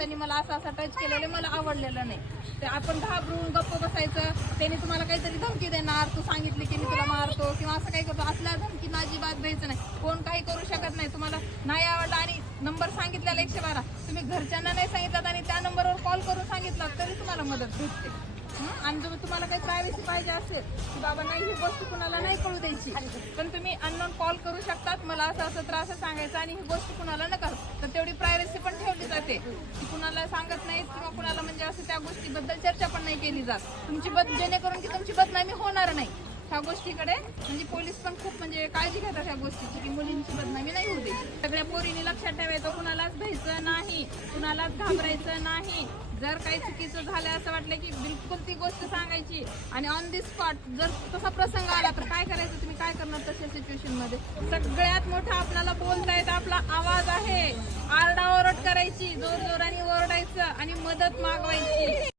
माणसाने मला असं टच केलेलं मला आवडलेलं नाही. ते आपण घाबरून गप्प बसायचं, त्याने तुम्हाला काहीतरी धमकी देणार, तू सांगितली की मी तुला मारतो किंवा असं काही करतो, असल्या धमकी अजिबात द्यायचं नाही. कोण काही करू शकत नाही. तुम्हाला नाही आवडला आणि नंबर सांगितलेला 112, तुम्ही घरच्यांना नाही सांगितलं आणि त्या नंबरवर कॉल करून सांगितलं तरी तुम्हाला मदत भेटते. आणि जर तुम्हाला काही प्रायव्हसी पाहिजे असेल की बाबा नाही ही गोष्ट कुणाला नाही कळू द्यायची, पण तुम्ही अननोन कॉल करू शकतात, मला असं त्रास सांगायचं आणि ही गोष्ट कुणाला नका, तर तेवढी प्रायव्हसी पण ठेवली जाते की कुणाला सांगत नाहीत किंवा कुणाला म्हणजे असं त्या गोष्टीबद्दल चर्चा पण नाही केली जात, जेणेकरून की तुमची बदनामी होणार नाही. ह्या गोष्टीकडे म्हणजे पोलीस पण खूप म्हणजे काळजी घेतात ह्या गोष्टीची की मुलींची बदनामी नाही होऊ दे. सगळ्या पोरींनी लक्षात ठेवायचं, कुणालाच भ्यायचं नाही, कुणालाच घाबरायचं नाही. जर काही चुकीचं झालं असं वाटलं की बिलकुल ती गोष्ट सांगायची आणि ऑन दी स्पॉट जर तसा प्रसंग आला तर काय करायचं, तुम्ही काय करणार तशा सिच्युएशन मध्ये. सगळ्यात मोठा आपल्याला बोलता येतं, आपला आवाज आहे, आरडाओरड करायची, जोर जोराने ओरडायचं आणि मदत मागवायची.